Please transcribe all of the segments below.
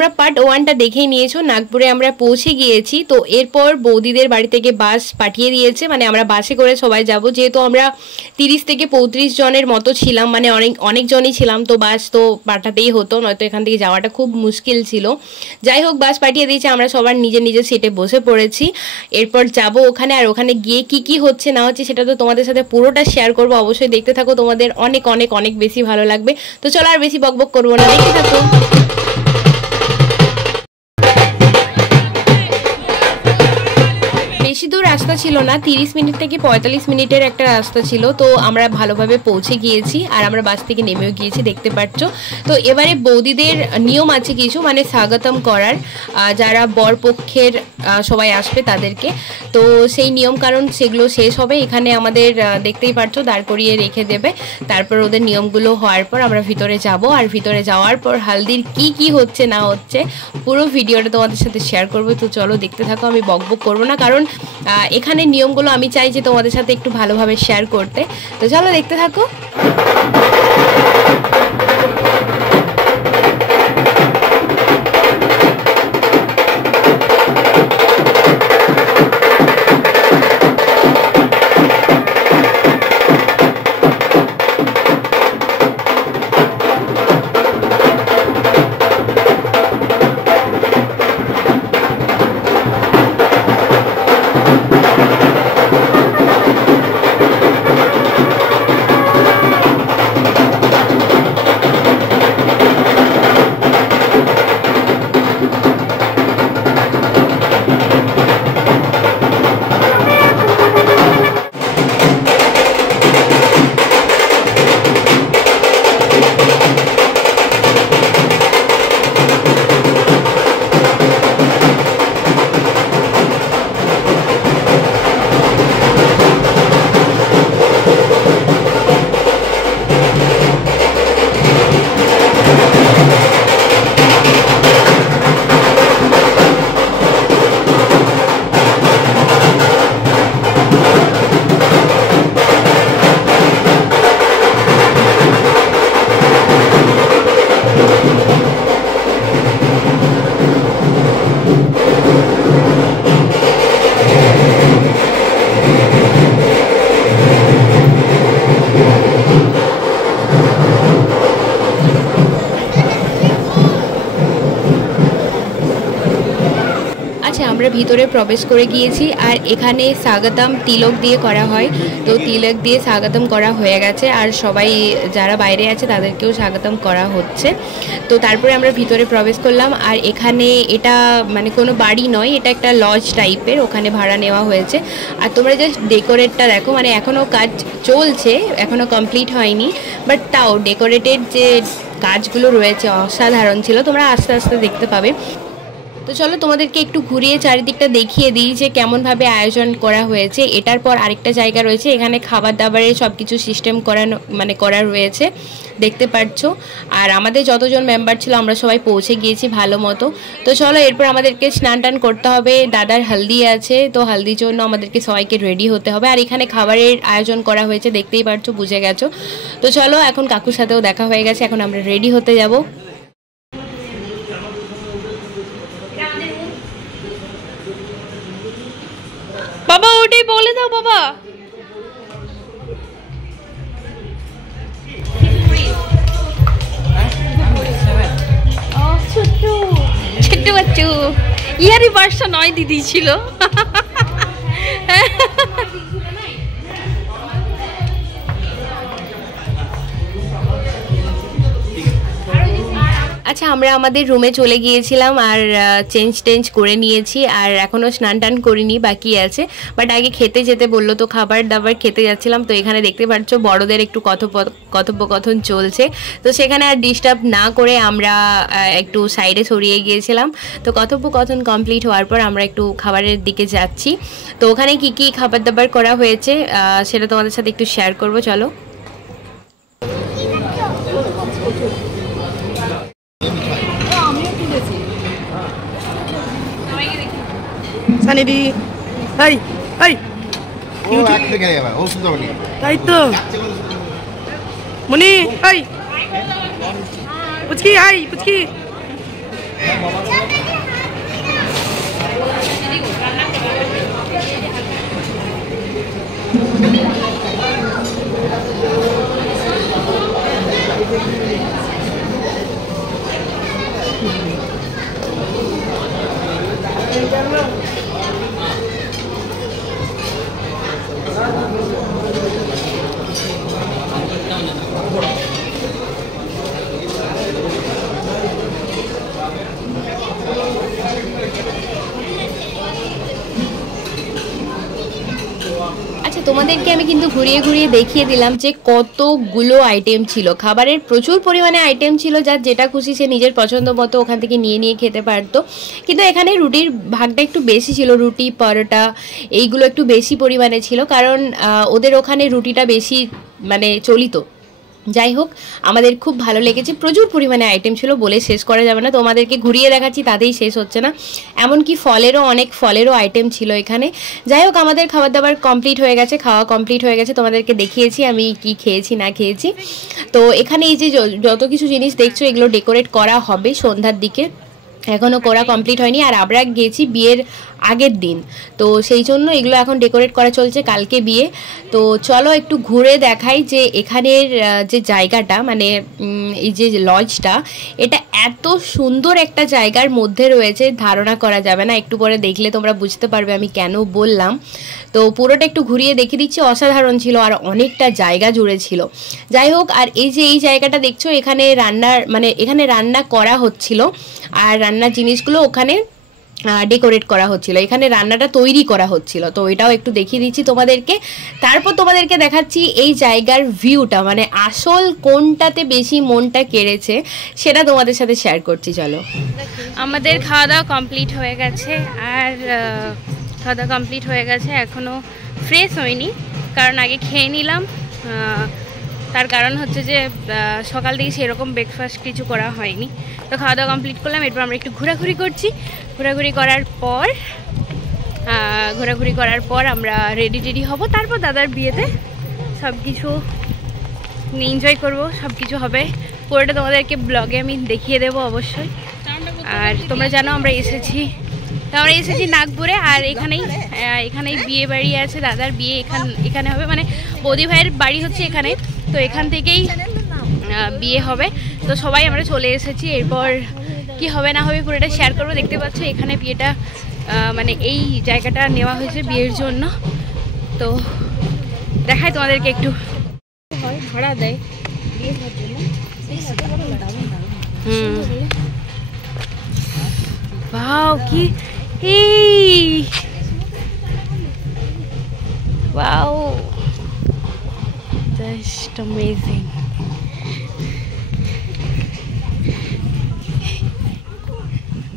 তোমরা পার্ট 1টা দেখেই নিয়েছো। নাগপুরে আমরা পৌঁছে গিয়েছি। তো এরপর বৌদিদের বাড়ি থেকে বাস পাঠিয়ে দিয়েছে, মানে আমরা বাসে করে সবাই যাব, যেহেতু আমরা 30 থেকে 35 জনের মতো ছিলাম, মানে অনেকজনই ছিলাম, তো বাস তো পাঠাতেই হতো, নয়তো এখান থেকে যাওয়াটা খুব মুশকিল ছিল। যাই হোক, বাস পাঠিয়ে দিয়েছে, আমরা সবার নিজের নিজের সিটে বসে পড়েছি। এরপর যাব ওখানে, আর ওখানে গিয়ে কি কি হচ্ছে না হচ্ছে সেটা তো তোমাদের সাথে পুরোটা শেয়ার করবো। অবশ্যই দেখতে থাকো, তোমাদের অনেক অনেক অনেক বেশি ভালো লাগবে। তো চলো আর বেশি বকবক করবো না, দেখতে থাকো। বেশি দূর রাস্তা ছিল না, 30 মিনিট থেকে 45 মিনিটের একটা রাস্তা ছিল। তো আমরা ভালোভাবে পৌঁছে গিয়েছি, আর আমরা বাস থেকে নেমেও গিয়েছি, দেখতে পাচ্ছ। তো এবারে বৌদিদের নিয়ম আছে কিছু, মানে স্বাগতম করার, যারা বরপক্ষের সবাই আসবে তাদেরকে। তো সেই নিয়ম কারণ সেগুলো শেষ হবে এখানে, আমাদের দেখতেই পাচ্ছ দাঁড় করিয়ে রেখে দেবে। তারপর ওদের নিয়মগুলো হওয়ার পর আমরা ভিতরে যাব, আর ভিতরে যাওয়ার পর হালদির কি কি হচ্ছে না হচ্ছে পুরো ভিডিওটা তোমাদের সাথে শেয়ার করবো। তো চলো দেখতে থাকো, আমি বকবক করবো না, কারণ এখানে নিয়মগুলো আমি চাই যে তোমাদের সাথে একটু ভালোভাবে শেয়ার করতে। তো চলো দেখতে থাকো। আমরা ভিতরে প্রবেশ করে গিয়েছি, আর এখানে স্বাগতম তিলক দিয়ে করা হয়। তো তিলক দিয়ে স্বাগতম করা হয়ে গেছে, আর সবাই যারা বাইরে আছে তাদেরকেও স্বাগতম করা হচ্ছে। তো তারপরে আমরা ভিতরে প্রবেশ করলাম, আর এখানে এটা মানে কোনো বাড়ি নয়, এটা একটা লজ টাইপের, ওখানে ভাড়া নেওয়া হয়েছে। আর তোমরা জাস্ট ডেকোরেটটা দেখো, মানে এখনও কাজ চলছে, এখনও কমপ্লিট হয়নি, বাট তাও ডেকোরেটেড যে কাজগুলো রয়েছে অসাধারণ ছিল, তোমরা আস্তে আস্তে দেখতে পাবে। তো চলো তোমাদেরকে একটু ঘুরিয়ে চারিদিকটা দেখিয়ে দিই যে কেমনভাবে আয়োজন করা হয়েছে। এটার পর আরেকটা জায়গা রয়েছে, এখানে খাবার দাবারের সব কিছু সিস্টেম করা রয়েছে, দেখতে পাচ্ছ। আর আমাদের যতজন মেম্বার ছিল আমরা সবাই পৌঁছে গিয়েছি ভালো মতো। তো চলো এরপর আমাদেরকে স্নান টান করতে হবে, দাদার হলদি আছে, তো হলদির জন্য আমাদেরকে সবাইকে রেডি হতে হবে। আর এখানে খাবারের আয়োজন করা হয়েছে, দেখতেই পাচ্ছ, বুঝে গেছো। তো চলো, এখন কাকুর সাথেও দেখা হয়ে গেছে, এখন আমরা রেডি হতে যাব। বাবা ওটাই বলে দাও বাবা। ছোট্ট বাচ্চু, ইয়ারই বার্ষা নয় দিদি ছিল। আচ্ছা, আমরা আমাদের রুমে চলে গিয়েছিলাম, আর চেঞ্জ করে নিয়েছি, আর এখনও স্নান টান করিনি, বাকি আছে। বাট আগে খেতে যেতে বললো, তো খাবার দাবার খেতে যাচ্ছিলাম। তো এখানে দেখতে পাচ্ছ বড়দের একটু কথোপকথন চলছে, তো সেখানে আর ডিস্টার্ব না করে আমরা একটু সাইডে সরিয়ে গিয়েছিলাম। তো কথোপকথন কমপ্লিট হওয়ার পর আমরা একটু খাবারের দিকে যাচ্ছি। তো ওখানে কি কি খাবার দাবার করা হয়েছে সেটা তোমাদের সাথে একটু শেয়ার করবো, চলো। সানিদি হাই হাই ও আটকে গেল এবার ও সুন্দর বলি তাই তো মনি হাই পুচকি হাই পুচকি আচ্ছা, তোমাদেরকে আমি কিন্তু ঘুরিয়ে ঘুরিয়ে দেখিয়ে দিলাম যে কতগুলো আইটেম ছিল। খাবারের প্রচুর পরিমাণে আইটেম ছিল, যার যেটা খুশি সে নিজের পছন্দ মতো ওখান থেকে নিয়ে নিয়ে খেতে পারতো। কিন্তু এখানে রুটির ভাগটা একটু বেশি ছিল, রুটি পরোটা এইগুলো একটু বেশি পরিমাণে ছিল, কারণ ওদের ওখানে রুটিটা বেশি মানে চলিত। যাই হোক, আমাদের খুব ভালো লেগেছে, প্রচুর পরিমাণে আইটেম ছিল, বলে শেষ করা যাবে না। তোমাদেরকে ঘুরিয়ে দেখাচ্ছি তাতেই শেষ হচ্ছে না, এমনকি অনেক ফলেরও আইটেম ছিল এখানে। যাই হোক, আমাদের খাবার দাবার কমপ্লিট হয়ে গেছে, খাওয়া কমপ্লিট হয়ে গেছে, তোমাদেরকে দেখিয়েছি আমি কি খেয়েছি না খেয়েছি। তো এখানে এই যে যত কিছু জিনিস দেখছো এগুলো ডেকোরেট করা হবে সন্ধ্যার দিকে, এখনও করা কমপ্লিট হয়নি। আর আমরা গিয়েছি বিয়ের আগের দিন, তো সেই জন্য এগুলো এখন ডেকোরেট করা চলছে, কালকে বিয়ে। তো চলো একটু ঘুরে দেখাই যে এখানের যে জায়গাটা, মানে এই যে লজটা, এটা এত সুন্দর একটা জায়গার মধ্যে রয়েছে, ধারণা করা যাবে না। একটু পরে দেখলে তোমরা বুঝতে পারবে আমি কেন বললাম। তো পুরোটা একটু ঘুরিয়ে দেখিয়ে দিচ্ছি, অসাধারণ ছিল আর অনেকটা জায়গা জুড়ে ছিল। যাই হোক, আর এই যে এই জায়গাটা দেখছো, এখানে এখানে রান্না করা হচ্ছিল, আর রান্নার জিনিসগুলো ওখানে ডেকোরেট করা হচ্ছিল, এখানে রান্নাটা তৈরি করা হচ্ছিল। তো এটাও একটু দেখিয়ে দিচ্ছি তোমাদেরকে। তারপর তোমাদেরকে দেখাচ্ছি এই জায়গার ভিউটা, মানে আসল কোনটাতে বেশি মনটা কেড়েছে সেটা তোমাদের সাথে শেয়ার করছি। চলো, আমাদের খাওয়া দাওয়া কমপ্লিট হয়ে গেছে, আর খাওয়া দাওয়া কমপ্লিট হয়ে গেছে, এখনও ফ্রেশ হয়নি, কারণ আগে খেয়ে নিলাম। তার কারণ হচ্ছে যে সকাল থেকে সেরকম ব্রেকফাস্ট কিছু করা হয়নি। তো খাওয়া দাওয়া কমপ্লিট করলাম, এরপর আমরা একটু ঘোরাঘুরি করছি। ঘোরাঘুরি করার পর আমরা রেডি হব, তারপর দাদার বিয়েতে সব কিছু এনজয় করবো, সব কিছু হবে। পুরোটা তোমাদেরকে ব্লগে আমি দেখিয়ে দেবো অবশ্যই। আর তোমরা জানো আমরা এসেছি নাগপুরে, আর এখানেই বিয়ে বাড়ি আছে, দাদার বিয়ে এখানে হবে, মানে বৌদি ভাইয়ের বাড়ি হচ্ছে এখানে, তো এখান থেকেই বিয়ে হবে। তো সবাই আমরা চলে এসেছি, এরপর কি হবে না হবে পুরোটা শেয়ার করবো। দেখতে পাচ্ছ এখানে বিয়েটা মানে এই জায়গাটা নেওয়া হয়েছে বিয়ের জন্য। তো দেখাই তোমাদেরকে একটু, ভাড়া দেয় वाओ কি এই वाओ just amazing।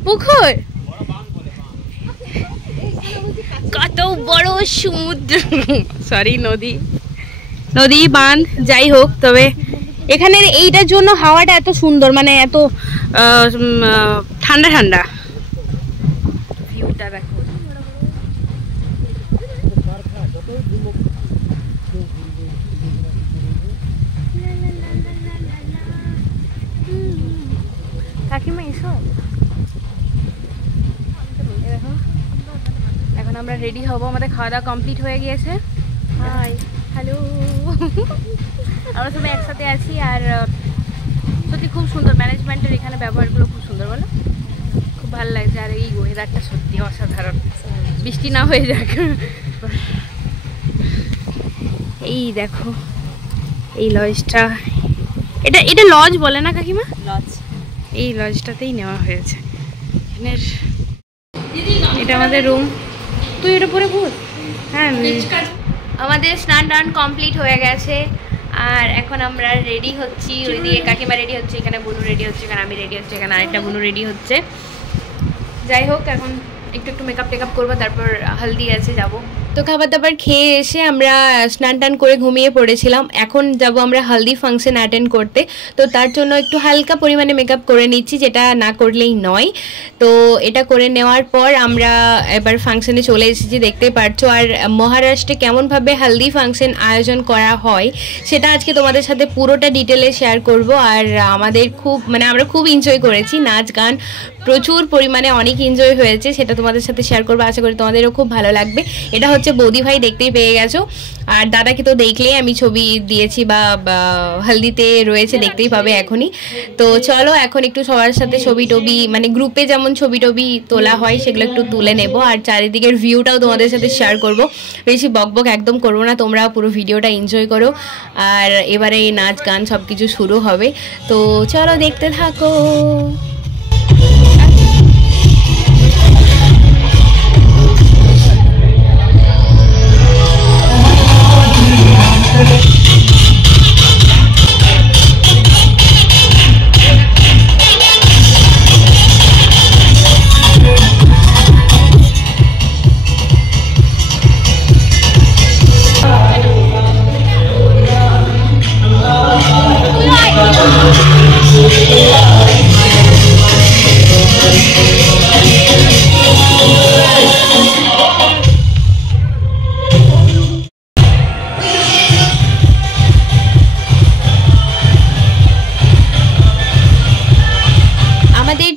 পুকুর, কত বড় সমুদ্র, সরি নদী বাঁধ, যাই হোক। তবে এখানের এইটার জন্য হাওয়াটা এত সুন্দর, মানে এত ঠান্ডা ঠান্ডা। ভিউটা দেখো, কাকিমা এসো। এখন আমরা রেডি হব, আমাদের খাওয়া দাওয়া কমপ্লিট হয়ে গিয়েছে। হাই, হ্যালো, আমরা সবাই একসাথে আছি। আর সত্যি খুব সুন্দর, ম্যানেজমেন্টের এখানে ব্যবহারগুলো খুব সুন্দর, বলো, খুব ভালো লাগছে। আর এই ওয়েদারটা সত্যি অসাধারণ, বৃষ্টি না হয়ে যাক। এই দেখো এই লজটা, এটা লজ বলে না কাকিমা? লজ, এই লজটাতেই নেওয়া হয়েছে। এটা আমাদের রুম, তুই এটা পরে ভুল। হ্যাঁ, আমাদের স্নান টান কমপ্লিট হয়ে গেছে, আর এখন আমরা রেডি হচ্ছি। ওইদিকে কাকিমা রেডি হচ্ছে, এখানে বুনু রেডি হচ্ছে, এখানে আমি রেডি হচ্ছে, এখানে আরেকটা বুনু রেডি হচ্ছে। যাই হোক, এখন একটু মেকআপ টেকআপ করবো, তারপর হলদি আছে, যাবো। তো খাবার দাবার খেয়ে এসে আমরা স্নান টান করে ঘুমিয়ে পড়েছিলাম। এখন যাব আমরা হলদি ফাংশন অ্যাটেন্ড করতে, তো তার জন্য একটু হালকা পরিমাণে মেকআপ করে নিচ্ছি, যেটা না করলেই নয়। তো এটা করে নেওয়ার পর আমরা এবার ফাংশনে চলে এসেছি, দেখতে পারছো। আর মহারাষ্ট্রে কেমনভাবে হলদি ফাংশন আয়োজন করা হয় সেটা আজকে তোমাদের সাথে পুরোটা ডিটেলে শেয়ার করব। আর আমাদের আমরা খুব এনজয় করেছি, নাচ গান প্রচুর পরিমাণে অনেক এনজয় হয়েছে, সেটা তোমাদের সাথে শেয়ার করবো। আশা করি তোমাদেরও খুব ভালো লাগবে। এটা হচ্ছে বৌদি ভাই, দেখতেই পেয়ে গেছো। আর দাদাকে তো দেখলেই আমি ছবি দিয়েছি বা হলদিতে রয়েছে, দেখতেই পাবে এখনই। তো চলো এখন একটু সবার সাথে ছবি টবি গ্রুপে যেমন ছবি টবি তোলা হয় সেগুলো একটু তুলে নেব। আর চারিদিকের ভিউটাও তোমাদের সাথে শেয়ার করব। বেশি বকবক একদম করবো না, তোমরা পুরো ভিডিওটা এনজয় করো। আর এবারে এই নাচ গান সব কিছু শুরু হবে, তো চলো দেখতে থাকো।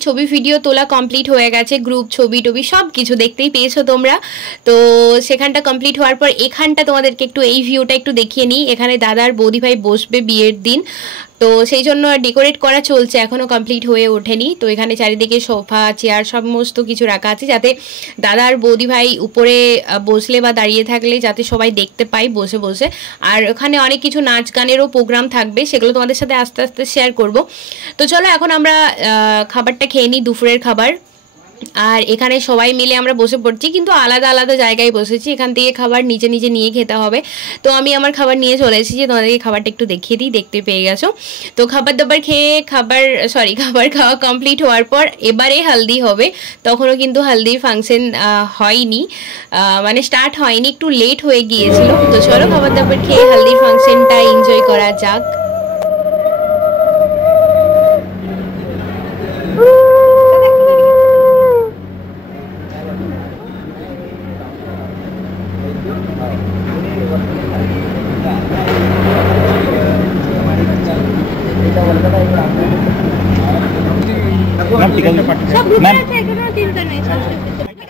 ছবি ভিডিও তোলা কমপ্লিট হয়ে গেছে, গ্রুপ ছবি টবি সব কিছু দেখতেই পেয়েছো তোমরা। তো সেখানটা কমপ্লিট হওয়ার পর এখানটা তোমাদেরকে একটু এই ভিউটা একটু দেখিয়ে নিই। এখানে দাদার বৌদি ভাই বসবে বিয়ের দিন, তো সেই জন্য ডেকোরেট করা চলছে, এখনও কমপ্লিট হয়ে ওঠেনি। তো এখানে চারিদিকে সোফা চেয়ার সমস্ত কিছু রাখা আছে, যাতে দাদার বৌদি ভাই উপরে বসলে বা দাঁড়িয়ে থাকলে যাতে সবাই দেখতে পায় বসে বসে। আর ওখানে অনেক কিছু নাচ গানেরও প্রোগ্রাম থাকবে, সেগুলো তোমাদের সাথে আস্তে আস্তে শেয়ার করব। তো চলো এখন আমরা খাবারটা খেয়ে নিই, দুপুরের খাবার। আর এখানে সবাই মিলে আমরা বসে পড়ছি, কিন্তু আলাদা আলাদা জায়গায় বসেছি। এখান থেকে খাবার নিজে নিজে নিয়ে খেতে হবে। তো আমি আমার খাবার নিয়ে চলে এসেছি, তোমাদেরকে খাবারটা একটু দেখিয়ে দিই, দেখতে পেয়ে গেছো। তো খাবার দাবার খেয়ে খাবার খাওয়া কমপ্লিট হওয়ার পর এবারে হালদি হবে। তখনও কিন্তু হালদির ফাংশন হয়নি, স্টার্ট হয়নি, একটু লেট হয়ে গিয়েছিল। তো চলো খাবার দাবার খেয়ে হালদির ফাংশনটা এনজয় করা যাক।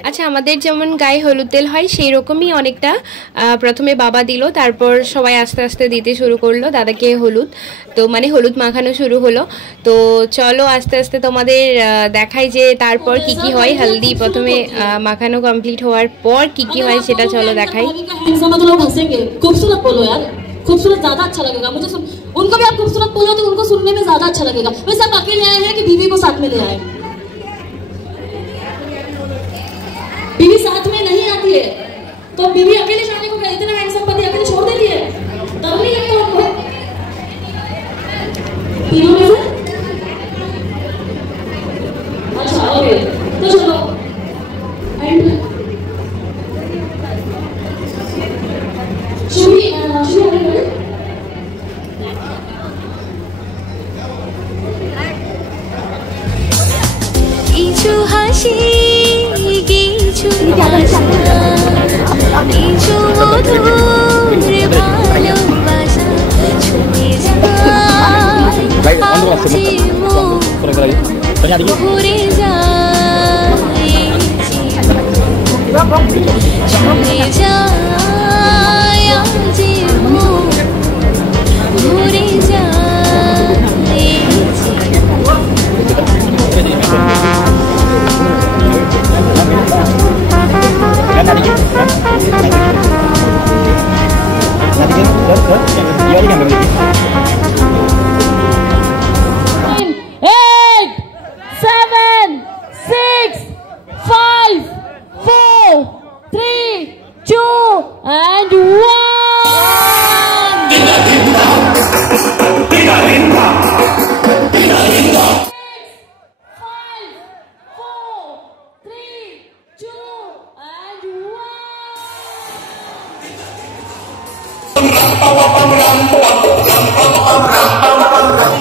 আচ্ছা, আমাদের যেমন গায়ে হলুদ তেল হয় সেই রকমই অনেকটা প্রথমে বাবা দিল, তারপর সবাই আস্তে আস্তে দিতে শুরু করলো দাদাকে হলুদ। তো হলুদ মাখানো শুরু হলো। তো চলো আস্তে আস্তে তোমাদের দেখাই যে তারপর কি কি হয়। হলদি প্রথমে মাখানো কমপ্লিট হওয়ার পর কি কি হয় সেটা চলো দেখাই। खूबसूरत ज्यादा अच्छा लगेगा मुझे। उनको भी आप खूबसूरत बोलो तो उनको सुनने में ज्यादा अच्छा लगेगा। वैसे आप अकेले आए हैं कि बीवी को साथ में ले आए? बीवी साथ में नहीं आती है, तो बीवी अकेले शादी को इतना हैंडसम पति अकेले छोड़ देती है, तब नहीं लगता उनको? तीनों में से अच्छा, ओके, तो चलो एंड কিছু হাসি কিছু কিছু মধুর ভালোবাসা ছুঁয়ে যায় ঘুরে যায় ছুঁয়ে যায় ঘুরে যায়।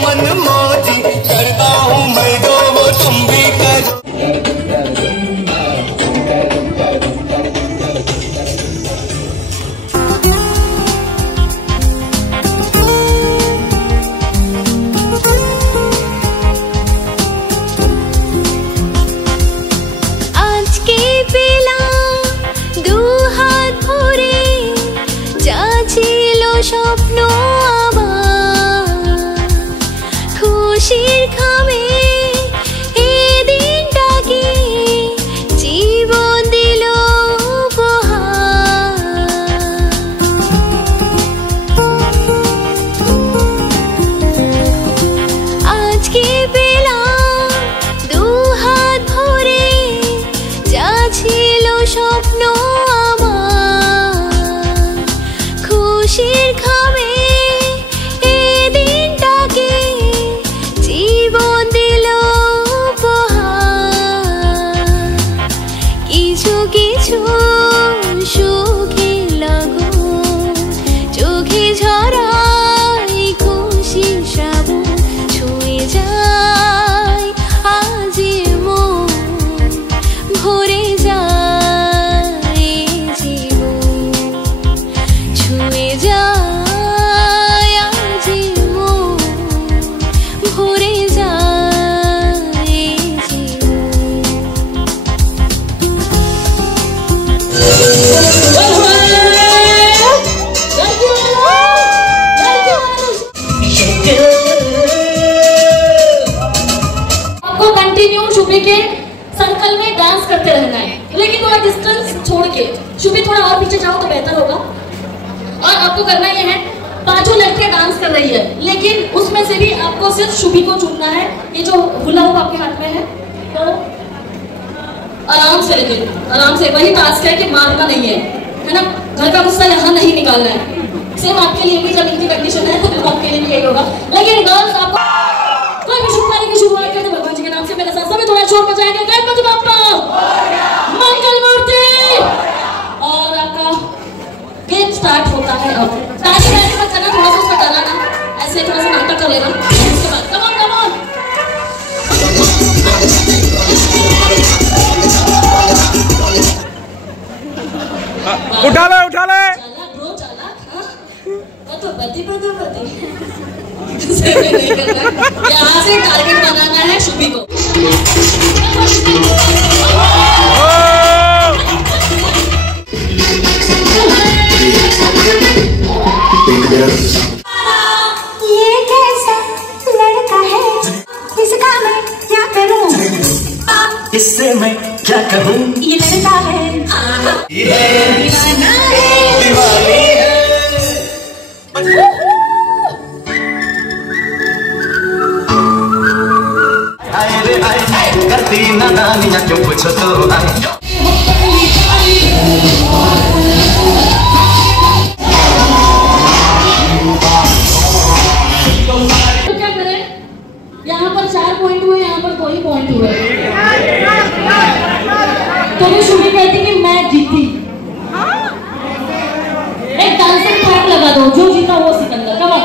मन मौजी करता हूँ मैं जो वो तुम भी करो। आज के बेला दू हाथ भरे যাচ্ছিল স্বপ্ন আমার খুশির খামে এই দিনটাকে জীবন দিল উপহার। আজকে বেলা দু হাত ভরে যাচ্ছিল স্বপ্ন আমার খুশির খামে এই দিনটাকে জীবন দিল উপহার। কিছু কিছু সুখে লাগো চোখে ঝরাই খুশি শ্রাবণ ছুঁয়ে যায় আজ মন ভরে যায় জীবন ছুঁয়ে যায় আজ মন ভরে যায় জীবন। आपको कंटिन्यू शुभी के सर्कल में डांस करते रहना है, लेकिन थोड़ा डिस्टेंस छोड़ के। शुभी थोड़ा और पीछे जाओ तो बेहतर होगा। और आपको करना ये है, पांचों लड़कियां डांस कर रही है, लेकिन उसमें से भी आपको सिर्फ शुभी को चुनना है। ये जो हुला हुआ आपके हाथ में है, तो आराम से, लेकिन आराम से। वही टास्क है कि मारना नहीं है ना, घर का गुस्सा यहाँ नहीं निकालना है। सिर्फ आपके लिए भी जब इनकी कंडीशन है तो आपके लिए भी यही होगा। लेकिन गर्ल्स आपको कोई भी शुभ कार्य की शुरुआत करते भगवान जी के नाम से मेरे साथ सभी थोड़ा शोर मचाएंगे। गणपति बप्पा मंगल मूर्ति। और आपका गेम स्टार्ट होता है। अब ताली बजाने का करना, थोड़ा सा उसका डराना, ऐसे थोड़ा सा नाटक कर लेना। उसके बाद कम ऑन कम ऑन। उठा ले उठा ले। चालाक ब्रो चालाक। हाँ वो तो बदी नहीं करना है। यहाँ से टारगेट बनाना है शुभी को। ये कैसा लड़का है, इसका मैं क्या करूं, इससे मैं क्या करूं, ये लड़का है दीवाना है, दीवानी है। आए रे आए करती ना नानिया क्यों पूछो तो आए। तो क्या करें, यहाँ पर 4 पॉइंट हुए, यहाँ पर कोई पॉइंट हुए। तो वो शुभी कहती कि मैं जीती। एक डांसिंग ट्रैक लगा दो, जो जीता वो सिकंदर। Come on.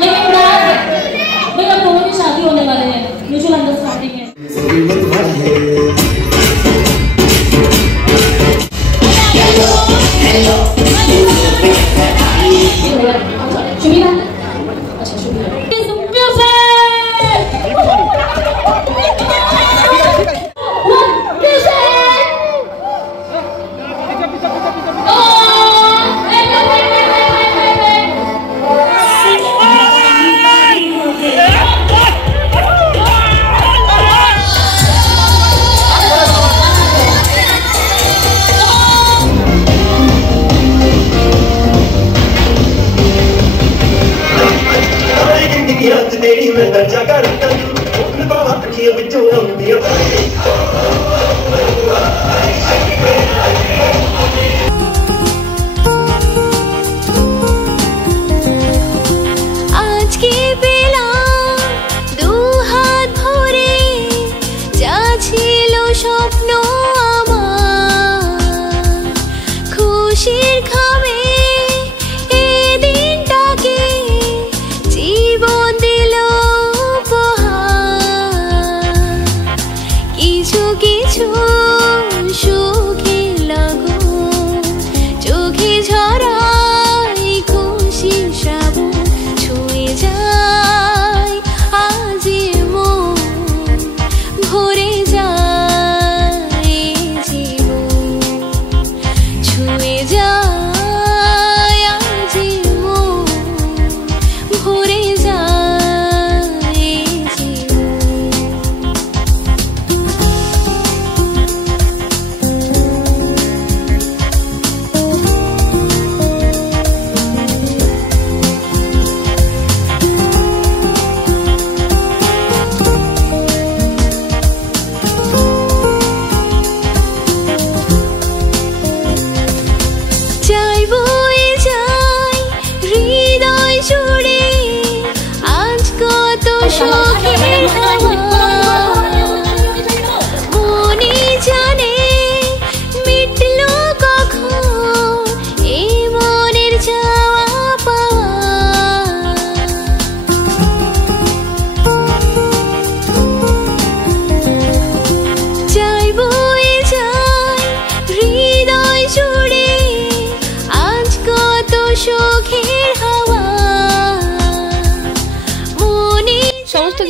लेकिन भाई अब दोनों की शादी होने वाले हैं, म्यूचुअल अंडरस्टैंडिंग है।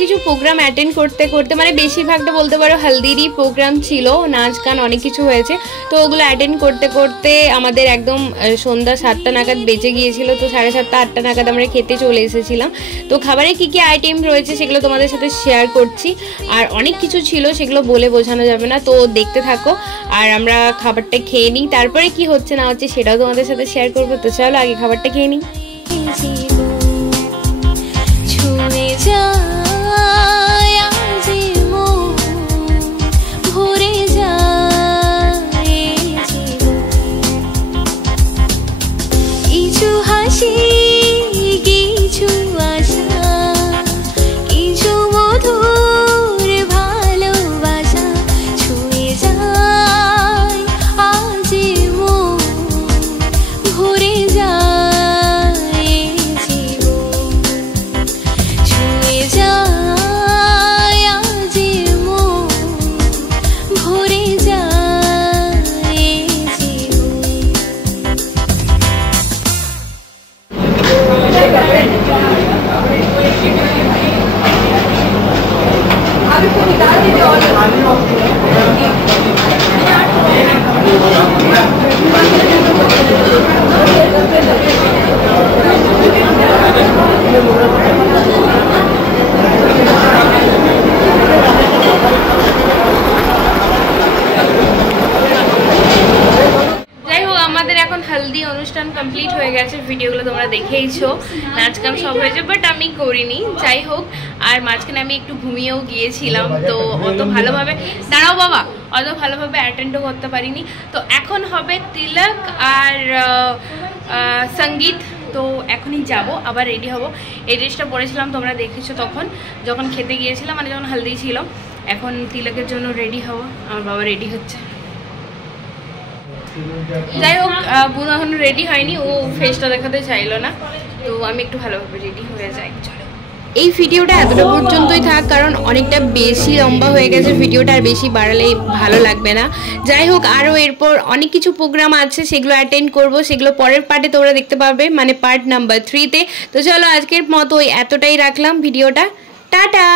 কিছু প্রোগ্রাম অ্যাটেন্ড করতে করতে, মানে বেশিরভাগটা বলতে পারো হলদিরই প্রোগ্রাম ছিল, নাচ গান অনেক কিছু হয়েছে। তো ওগুলো অ্যাটেন্ড করতে করতে আমাদের একদম সন্ধ্যা 7টা নাগাদ বেজে গিয়েছিল। তো 7:30 8টা নাগাদ আমরা খেতে চলে এসেছিলাম। তো খাবারে কী কী আইটেম রয়েছে সেগুলো তোমাদের সাথে শেয়ার করছি। আর অনেক কিছু ছিল, সেগুলো বলে বোঝানো যাবে না, তো দেখতে থাকো। আর আমরা খাবারটা খেয়ে নিই, তারপরে কি হচ্ছে না হচ্ছে সেটাও তোমাদের সাথে শেয়ার করবো। তো চলো আগে খাবারটা খেয়ে নিই। হলদি অনুষ্ঠান কমপ্লিট হয়ে গেছে, ভিডিওগুলো তোমরা দেখেইছো, নাচ গান সব হয়েছে, বাট আমি করিনি। যাই হোক, আর মাঝখানে আমি একটু ঘুমিয়েও গিয়েছিলাম, তো অত ভালোভাবে দাঁড়াও বাবা অত ভালোভাবে অ্যাটেন্ডও করতে পারিনি। তো এখন হবে তিলক আর সঙ্গীত। তো এখনই যাব, আবার রেডি হব। এই ড্রেসটা পরেছিলাম তোমরা দেখেছো তখন যখন খেতে গিয়েছিলাম, মানে যখন হলদি ছিল। এখন তিলকের জন্য রেডি হব, আমার বাবা রেডি হচ্ছে। যাই হোক, বুনো এখনো রেডি হয়নি, ও ফেসটা দেখাতে চাইলো না, তো আমি একটু ভালোভাবে রেডি হয়ে যাই। চলো, এই ভিডিওটা এতটা পর্যন্তই থাক, কারণ অনেকটা বেশি লম্বা হয়ে গেছে ভিডিওটা, আর বেশি বাড়ালে ভালো লাগবে না। যাই হোক, আরও এরপর অনেক কিছু প্রোগ্রাম আছে, সেগুলো অ্যাটেন্ড করব, সেগুলো পরের পার্টে তোমরা দেখতে পাবে, মানে পার্ট নাম্বার 3-তে। তো চলো আজকের মতো এতটাই রাখলাম ভিডিওটা, টাটা।